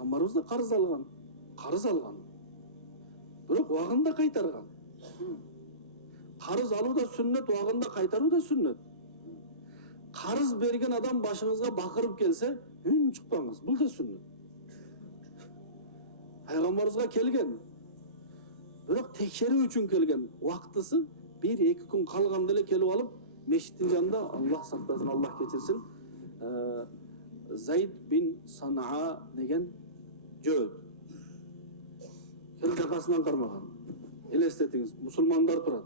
Пайгамбарыбыз да карыз алган. Бирок убагында кайтарган. Карыз алуу да сүннөт, убагында кайтаруу да сүннөт. Карыз берген адам башыңызга бакырып келсе, үн чыкпаңыз. Бул да сүннөт. Пайгамбарыбызга келген. Бирок текшерүү үчүн келген. Убактысы 1-2 күн калганда эле келип алып, мешіттің жанында, Аллах сақтасын, Аллах кечирсин, Зайд бин Санаа деген жөөт. Кел жақасынан кармаган. Елестетиңиз, мусулмандар турат.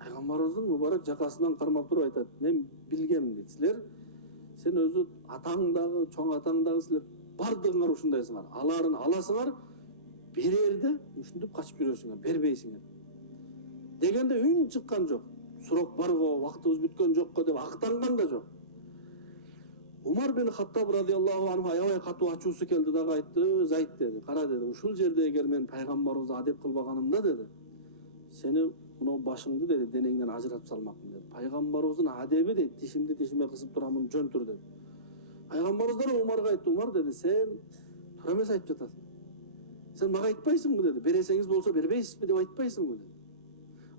Пайгамбарыбыздын мубарак жақасынан кармап туруп айтат: "Мен билгем" дейт. Силер, сен өзү атаңдагы, чоң атаңдагы силер бардыгыңар ушундайсыңар. Аларын аласыңар, берерде ушинтип качып жүрөсүңөр, бербейсиңер. Дегенде үн чыккан жок. Сурок бар го, вактыбыз бүткөн жокко деп актанган да жок. Умар бин Хаттаб радиаллаху анху аябай катуу ачуусу келди дагы айтты: "Зайд" деди, "Кара" деди, "Ушул жерде эгер мен пайгамбарыбызды адеп кылбаганымда" деди, "Сени мына башыңды" деди, "денеңден ажыратып салмакмын" деди. "Пайгамбарыбыздын адеби" дейт, "Тишимди тишиме кысып турамын, жөнтүр" деди. Пайгамбарыбыз да Умарга айтты: "Умар" деди, "Сен туура эмес айтып жатасың. Сен мага айтпайсыңбы" деди. "Бересеңиз болсо бербейсизби" деп айтпайсыңбы деди.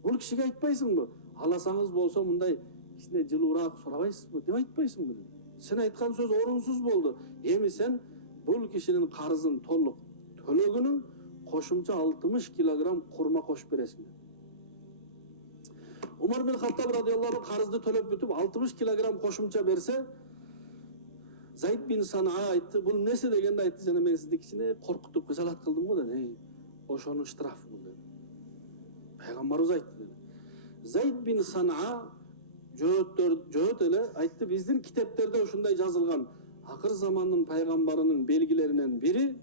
Бул кишиге айтпайсыңбы? "Аласаңыз болсо мындай кичине жылуураак сурабайсызбы" деп айтпайсыңбы деди. Сен айткан сөз орунсуз болду. Эми сен бул кишинин карызын толук төлөгүнүң кошумча 60 килограмм курма кошуп бересиң деди. Умар бин Хаттаб радиаллаху анху карызды төлөп бүтүп 60 килограмм кошумча берсе, Зайд бин Санаа айтты: "Бул несе" дегенде айтты: "Жана мен сизди кичине коркутуп кыжалат кылдым го" деди. "Ошонун штрафы бул" деди. Пайгамбарыбыз айтты деди. Зайд бин Санаа жөөт эле айтты: "Биздин китептерде ушундай жазылган. Акыр замандын пайгамбарынын белгилеринен бири,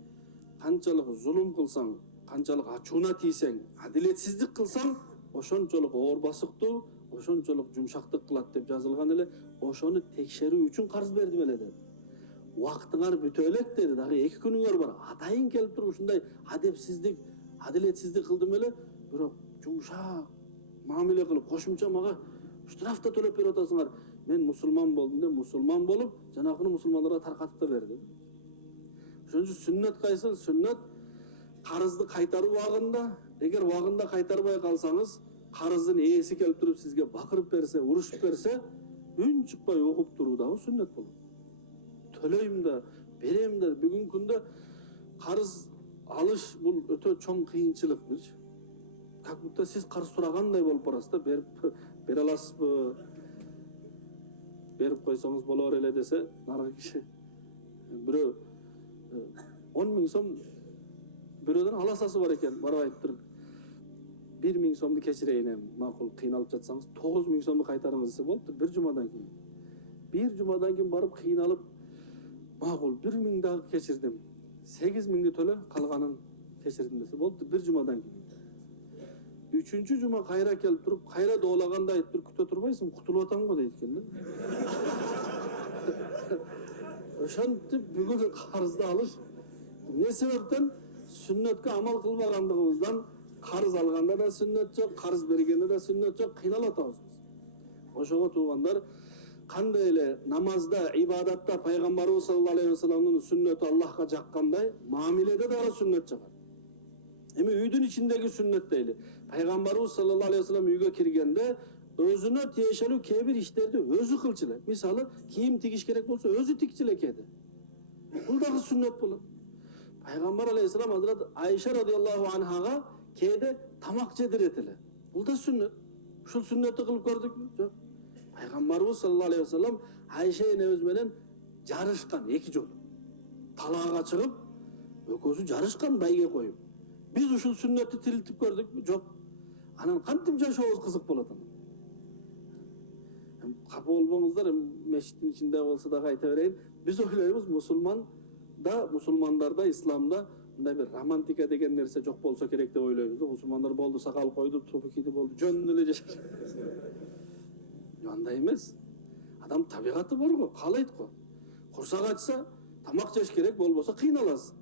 канчалык зулум кылсаң, канчалык ачууна тийсең, адилетсиздик кылсаң, ошончолук оор басыктуу, ошончолук жумшактык кылат" деп жазылган эле. "Ошону текшерүү үчүн карыз бердим эле" деди. "Убактыңар бүтө элек" деди. "Дагы 2 күнүңөр бар. Атайын келип туруп ушундай адепсиздик, адилетсиздик кылдым эле. Бирок жумшак мамиле кылып, кошумча мага штраф да төлөп берип атасыңар. Мен мусулман болдум" деп, мусулман болуп, жанакыны мусулмандарга таркатып да берди. Ошон үчүн сүннөт кайсы? Сүннөт карызды кайтаруу убагында, эгер убагында кайтарбай калсаңыз, карыздын ээси келип туруп сизге бакырып берсе, урушуп берсе, үн чыкпай угуп туруу дагы сүннөт болот. Төлөйм да, берем да. Бүгүнкү күндө карыз алыш бул өтө чоң кыйынчылык. Как будто сиз карыз сурагандай болуп барасыз да, бере аласызбы? Берип койсоңуз болор эле десе, наркы киши бирөө 10 миң сом бирөөдөн аласасы бар экен, барып айтыптыр: 1 миң сомду кечирейин, макул, кыйналып жатсаңыз 9 миң сомду кайтарыңыз десе болуптур бир жумадан кийин. Бир жумадан кийин барып кыйналып, макул, 1 миң дагы кечирдим, 8 миңди төлө, калганын кечирдим десе болуптур бир жумадан кийин. 3-чү жума кайра келип туруп, кайра доолаганда айтыптыр: "Күтө турбайсың, кутулуп атам го" дейт экен да. Ошентип бүгүн карызды алыш эмне себептен? Сүннөткө амал кылбагандыгыбыздан карыз алганда да сүннөт жок, карыз бергенде да сүннөт жок, кыйналып атабыз биз. Ошого туугандар, кандай эле намазда, ибадатта пайгамбарыбыз саллаллаху алейхи вассаламдын сүннөтү Аллахка жаккандай, мамиледе дагы сүннөт жагат. Эми үйдүн ичиндеги сүннөт дейли. Пайгамбарыбыз саллаллаху алейхи вассалам үйгө киргенде өзүнө тиешелүү кээ бир иштерди өзү кылчу эле. Мисалы, кийим тигиш керек болсо өзү тикчү эле кээде. Бул дагы сүннөт болот. Пайгамбар алейхиссалам Hazrat Айша радиаллаху анхага кээде тамак жедирет эле. Бул да сүннөт. Ушул сүннөттү кылып көрдүкпү? Жок. Пайгамбарыбыз саллаллаху алейхи вассалам Айша энебиз менен жарышкан 2 жолу. Талаага чыгып, экөөсү жарышкан байге коюп. Биз ушул сүннөттү тирилтип көрдүкпү? Жок. Анан кантип жашообуз кызык болот анан. Капа болбоңуздар, мешіттің içinde болса да айта берейин. Биз ойлойбуз, мусулмандарда, исламда мындай бир романтика деген нерсе жок болсо керек деп ойлойбуз. Мусулмандар болду, сакал койду, топу кийди болду, жөн эле жашаш. Андай эмес. Адам табигаты бар го, каалайт го. Курсак ачса, тамак жеш керек, болбосо кыйналасыз.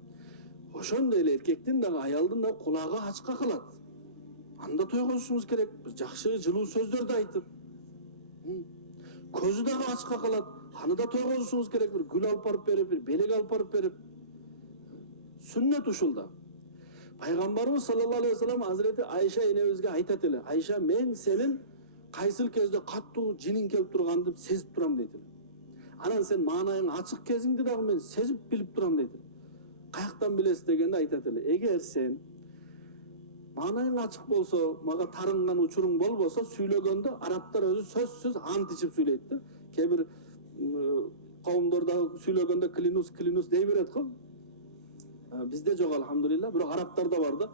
Ошондой эле эркектин дагы, аялдын да кулагы ачка калат. Анда тойгозушубуз керек, бир жакшы, жылуу сөздөрдү айтып. Көзү дагы ачка калат. Аны да тойгозушубуз керек, бир гүл алып барып берип, бир белек алып барып берип. Sünnet uşulda. Peygamberimiz sallallahu aleyhi ve sellem Hazreti Ayşe enebizge aytat ele. Ayşe, men senin kaysil kezde kattуу jinin kelip turganды sezip turam deydi. Anan sen maanайын açık kezingdi dagы men sezip bilip turam deydi. Kayaktan bilesiz degende aytat ele. Eger sen maanайың açık bolsa, maga tarıngan uçuruң bolbosa, süйлөгөндө araplar özü sözsüz ant içip süyleydi. Kebir kavimlerde süylөгөндө klinus dey berет go. Bizde çok elhamdülillah. Bırak Araplarda var da.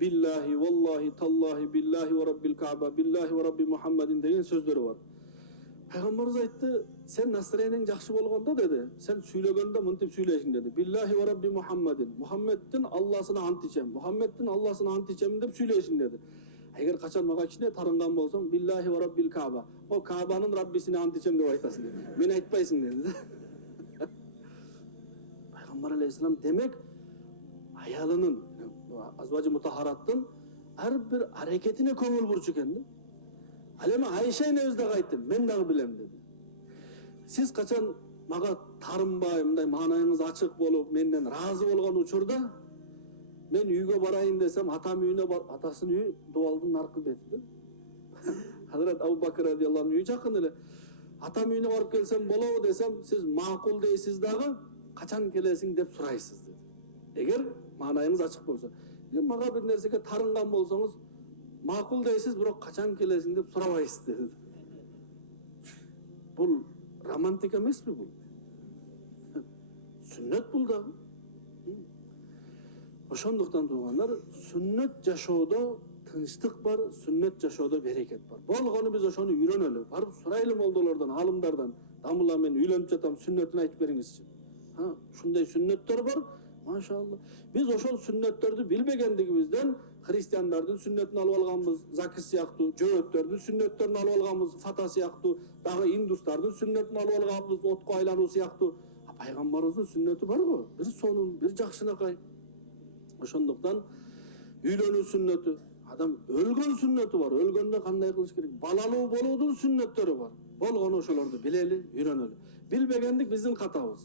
Billahi, vallahi, tallahi, billahi ve rabbil Kaaba, billahi ve rabbi Muhammedin deyen sözleri var. Peygamberimiz aytdı, sen Nasrani'nin jakşı bolganda dedi. Sen süylөгөндө mıntip süyleysin dedi. Billahi ve rabbi Muhammedin. Muhammed'in Allah'sına ant içem. Muhammed'in Allah'sına ant içem deyip süyleysin dedi. Eğer kaçan maga içine tarıngan bolsam, billahi ve rabbil Kaaba. O Kaaba'nın Rabbisine ant içem deyip aytasın dedi. Meni aytpaysın dedi. Peygamber aleyhisselam demek ayalının, azvacı mutahharattın her bir hareketine köngül burçu kendi. Alema Ayşe nevizde aytdım, men dagı bilem dedi. Siz kaçan maga tarınbay, mınдай maanайыңыз açık bolup, menden razı bolgan uçurda, men үйgө barayın desem, atam үйüne atasının үйü Doğaldın narkı beti. Hazret Abu Bakr radiyallahu anh үйü жақын ele. Atam үйüne barıp gelsem bolobу desem, siz makul deysiz dagı, kaçan kelesиң деп suraysiz dedi. Eğer maanайыңыз açık bolsa. Maga bir nersege tarıngan bolsanız, makul deysiz, biroq kaçan kelesиң деп surabайсыз dedi. Bul romantik emes mi bu? Sünnet bul da. Oşonduktan tuğanlar, sünnet jaşooda tınçlık var, sünnet jaşooda bereket var. Bolgonu biz oşonu үйrөнөлү. Barıp suraylı moldalardan, alımlardan, damıla men üylönüp jatam, sünnetini aytıp beriңizçi. Ha, şunday sünnetler var. Maşallah. Biz oşol sünnetlerdi bilmegendigimizden Hristiyanlardın sünnetini alıp alganбыз, Zakis siyaktуу, Jövötтердин sünnetlerini alıp alganбыз, Fata siyaktуу, dagı Industardın sünnetini alıp alganбыз, otko aylanуу siyaktуу. Peygamberimizin sünneti var go. Bir sonun, bir jakşınakay. Oşonduktan üylönүү sünneti, adam ölgön sünneti var. Ölgöndө kanday kılış kerek? Balalуу boluudun sünnetleri var. Bolgonu oşolordu bileli, үйрөнөлү. Bilmegendik bizim katabız.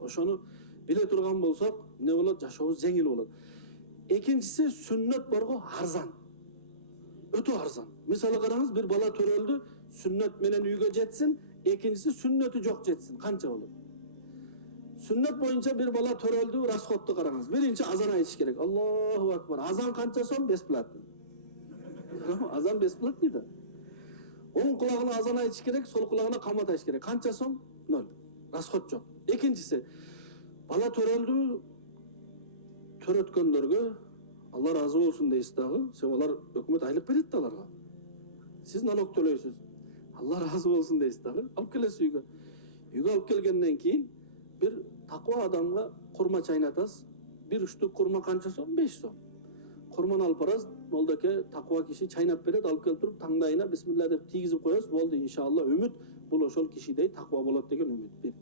Oşonu bile turgan bolsak ne bolot? Jaşoobuz жеңил болот. Ekincisi sünnet var go, arzan. Ötü arzan. Misali karаңыз, bir bala töröldü, sünnet menen үйgө jetsin. Ekincisi sünneti jok jetsin. Kança bolot? Sünnet boyunca bir bala töröldü, rasxottu karаңыз. Birinci azan aytiş gerek. Allahu akbar. Azan kança son? Besplatный. Azan besplatный da. Oң kulağına azan aytiş gerek, sol kulağına kamat aytiş gerek. Kança son? 0. Rasxot jok. Ekincisi, bala töröldü, törötkönlөрgө Allah razı olsun deysiz dagı. Sen olar hökümet aylık berет da alarga. Siz налог төлөйсүz. Allah razı olsun deysiz dagı. Alıp kelesiz үйgө. Үйgө alıp kelgenden keyin bir takva adamga kurma çaynatasiz. Bir uçtuk kurma kança so'm? 5 so'm. Kurmani alıp barasiz, moldake takva kişi çaynap beret, alıp kelip turup tangdayına bismillah dep tiygizip koyasiz. Boldu inşallah ümit bul oşol kişidey takva bolot degen ümit. Bir.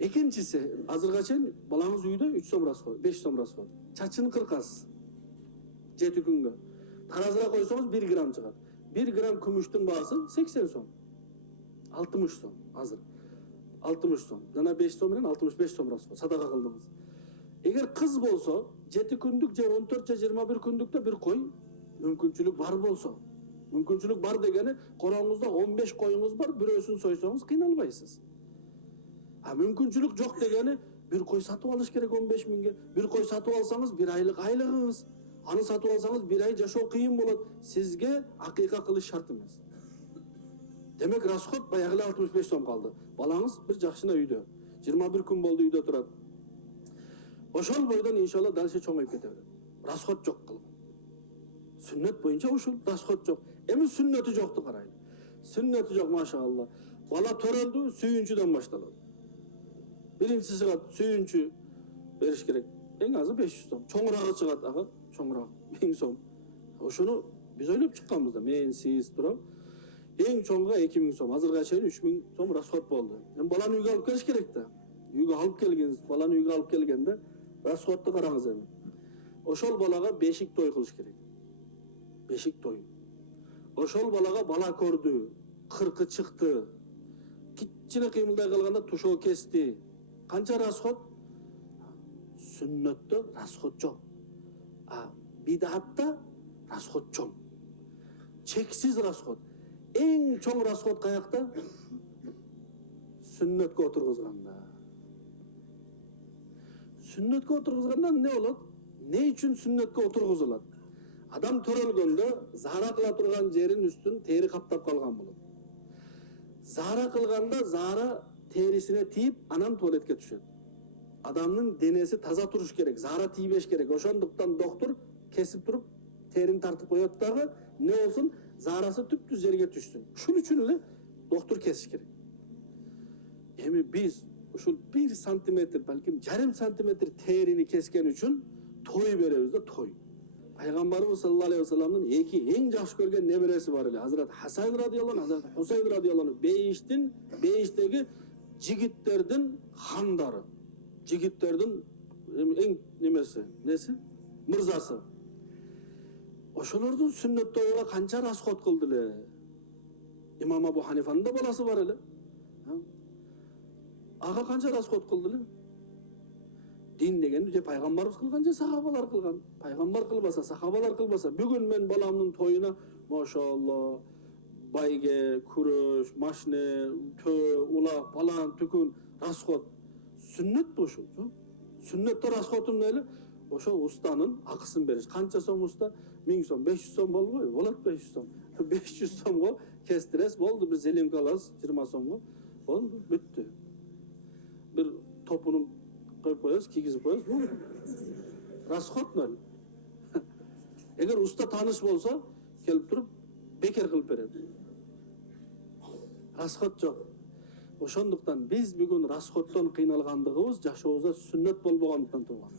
Ekincisi, azırga çeyin balаңыз үйdө 3 so'm rasxot, 5 so'm rasxot. Çaçını kırkasiz. 7 күнгө. Tarazıga koysanız 1 gram çıkar. 1 gram kümüştün bağısı 80 so'm. 60 so'm hazır. 60 so'm. Jana 5 so'm bilen 65 so'm rasxot. Sadaka kıldınız. Eğer kız bolsa 7 kündük je 14 je 21 kündükte bir koy, mümkünçülük var bolsa. Mümkünçülük var degeni, koranızda 15 koyunuz var, birösün soysanız kıynalbaysız. Ha, mümkünçülük yok degeni, bir koy satıp alış gerek 15 binge. Bir koy satıp alsanız bir aylık aylığınız. Anı satıp alsanız bir ay jaşoo kıyın bolot. Sizge akika kılış şart emas. Demek rasxot bayagıla 65 so'm kaldı. Balаңыз bir jakşına үйdө. 21 gün boldu үйdө turат. Oşol boydan inşallah dalşı çoğayıp ketebilir. Rasxot jok kılın. Sünnet boyunca oşol rasxot jok. Emi sünneti joktu karayın. Sünneti jok maşallah. Bala töröldü, sүйүнчүдөн başladı. Birincisi çıkat, sүйүнчү beriş gerek. En azı 500 so'm. Çoğurağı çıkat, ağa, çoğurağı 1000 so'm. Oşunu biz öylep çıkkanbızda, men, siz turap. En çoğuğa 2000 so'm. Hazırga çeyin 3000 so'm rasxot boldu. Balаны үйgө alıp geliş gerek de. Үйgө alıp kelgeniz, balаны үйgө alıp kelgende rasxottu karаңыз emin. Oşol balaga beşik toy kılış gerek. Beşik toy. Oşol balaga bala kördü, kırkı çıktı. Kiçine kıymılday kalganda tuşoo kesti. Kança rasxot? Sünnetте расход жоқ. Бидатта расход чоң. Чексиз расход. Ең чоң расход қаяқта? Сүннетке отырғызғанда. Сүннетке отырғызғанда не болады? Не үшін сүннетке отырғызылады? Адам төрөлгөндө зара кыла турган жерин үстүн тери каптап калган болот. Зара кылганда зара терисине тийип, анан туалетке түшөт. Адамдын денеси таза туруш керек, зара тийбеш керек. Ошондуктан доктор кесип туруп, терин тартып коет дагы, не болсун, зарасы түптүз жерге түшсүн. Ушул үчүн эле доктор кесиш керек. Эми биз ушул 1 сантиметр, балким 1,5 сантиметр терини кескен үчүн той беребиз да, той. Пайгамбарыбыз саллаллаху алейхи вассаламдын эки эң жакшы көргөн небереси бар эле. Hazrat Hasan радияллаху анху, Hazrat Husayn радияллаху анху бейиштеги жигиттердин хандары. Жигиттердин эң неси? Мырзасы. Ошолордун сүннөт тойуга канча расход кылды эле. Имам Абу Ханифанын да баласы бар эле. Ага канча расход кылды эле. Дин деген же пайгамбарыбыз кылган же сахабалар кылган. Пайгамбар кылбаса, сахабалар кылбаса, бүгүн мен баламдын тоюна, машалла, байге, күрөш, машине, төө, улак, балан, түкүн, расход. Сүннет бу ушул. Сүннетте расходун эле ошо устанын акысын бериш. Канча сом уста? 1000 сом, 500 сом болбойбу? Болот 500 сом. 500 сомго кестирес, болду, бир зелимке алабыз 20 сомго. Болду, бүттү. Бир топунун коюп коебуз, кийгизип коебуз, бул расход нөл. Эгер уста тааныш болсо, келип туруп бекер кылып берет. Расход жок. Ошондуктан биз бүгүн расходдон кыйналгандыгыбыз жашообузда сүннөт болбогондуктан турган.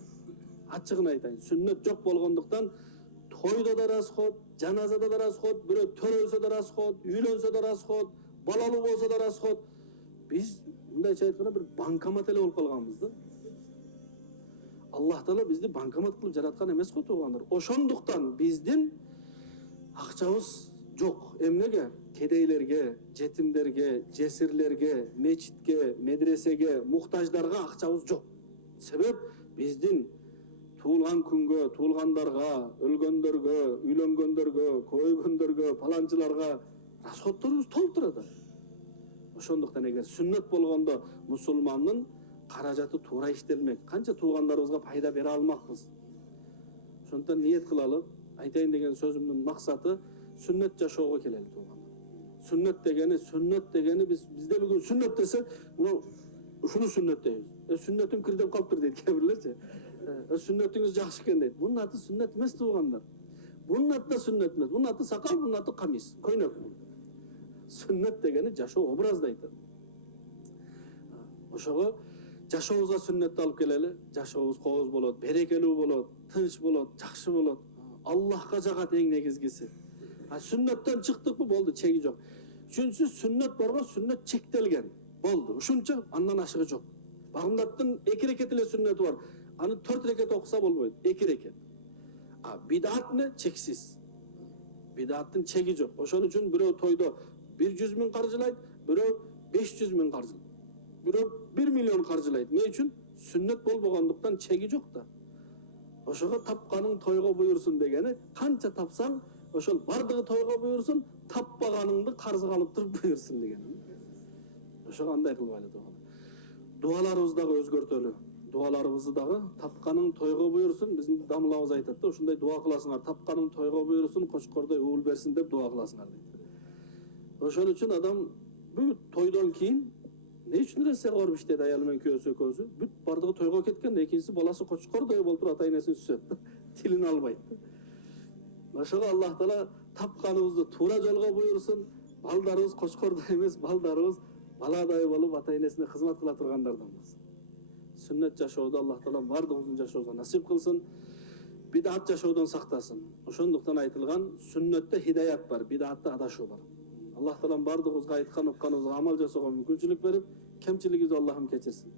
Ачыгын айтайын, сүннөт жок болгондуктан тойдо да расход, жаназада да расход, бирөө төрөлсө да расход, үйлөнсө да расход, балалуу болсо да расход. Биз мындайча айтканда бир банкомат эле болуп калганбыз да. Аллах Таала бизди банкомат кылып жараткан эмес го туугандар. Ошондуктан биздин акчабыз жок. Эмнеге? Кедейлерге, жетимдерге, жесирлерге, мечитке, медресеге, муктаждарга акчабыз жок. Себеп биздин туулган күнгө, туулгандарга, өлгөндөргө, үйлөнгөндөргө, көйгөндөргө, паланчыларга расходторубуз толуп турат. Ошондуктан эгер сүннөт болгондо мусулмандын каражаты туура иштелмек. Канча туугандарыбызга пайда бере алмакпыз. Ошондуктан ниет кылалы. Айтайын деген сөзүмдүн максаты сүннөт жашоого келели туугандар. Сүннөт дегени бизде бүгүн сүннөт десе, ушуну сүннөт дейбиз. Сүннөтүм кирдеп калыптыр дейт кээ бирлерчи. Сүннөтүңүз жакшы экен дейт. Бунун аты сүннөт эмес туугандар. Бунун аты да сүннөт эмес. Бунун аты сакал, бунун аты камис, көйнөк. Сүннөт дегени жашоо образды айтат. Ошого жашообузга сүннөттү алып келели. Жашообуз кооз болот, берекелүү болот, тынч болот, жакшы болот. Аллахка жагат эң негизгиси. Сүннөттөн чыктыкпы, болду, чеги жок. Үчүнчүсү сүннөт барго, сүннөт чектелген. Болду. Ушунча андан ашыгы жок. Багымдаттын 2 рекет эле сүннөтү бар. Аны 4 рекет окуса болбойт. 2 рекет. Бидат не? Чексиз. Бидаттын чеги жок. Ошон үчүн бирөө тойдо 100 миң каржылайт, бирөө 500 миң каржылайт. Бирөө 1 миллион каржылайт. Эмне үчүн? Сүннөт болбогондуктан чеги жок да. Ошого тапканың тойго буйурсун дегени, канча тапсаң, ошол бардыгы тойго буйурсун, таппаганыңды карызга алып туруп буйурсун дегени. Ошого андай кылбайлы тууган. Дуаларыбызды дагы өзгөртөлү. Дуаларыбызды дагы тапканың тойго буйурсун, биздин дамылабыз айтат да, ушундай дуа кыласыңар, тапканың тойго буйурсун, кочкордой уул берсин деп дуа кыласыңар дейт. Ошон үчүн адам бүт тойдон кийин не үчүн эле сегор иштейт аялы менен күйөөсү экөөсү? Бүт бардыгы тойго кеткен, экинчиси баласы кочкордой болуп туруп ата энесин сүзөт. Тилин албайт. Ошого Аллах Таала тапканыбызды туура жолго буйурсун, балдарыбыз кочкордой эмес, балдарыбыз баладай болуп ата энесине кызмат кыла тургандардан болсун. Сүннөт жашоодо Аллах Таала бардыгыбыздын жашообузга насип кылсын. Бидат жашоодон сактасын. Ошондуктан айтылган сүннөттө хидаят бар, бидатта адашуу бар. Аллах Таала бардыгыбызга айткан укканыбызга амал жасоого мүмкүнчүлүк берип, кемчилигибизди Аллахым кечирсин.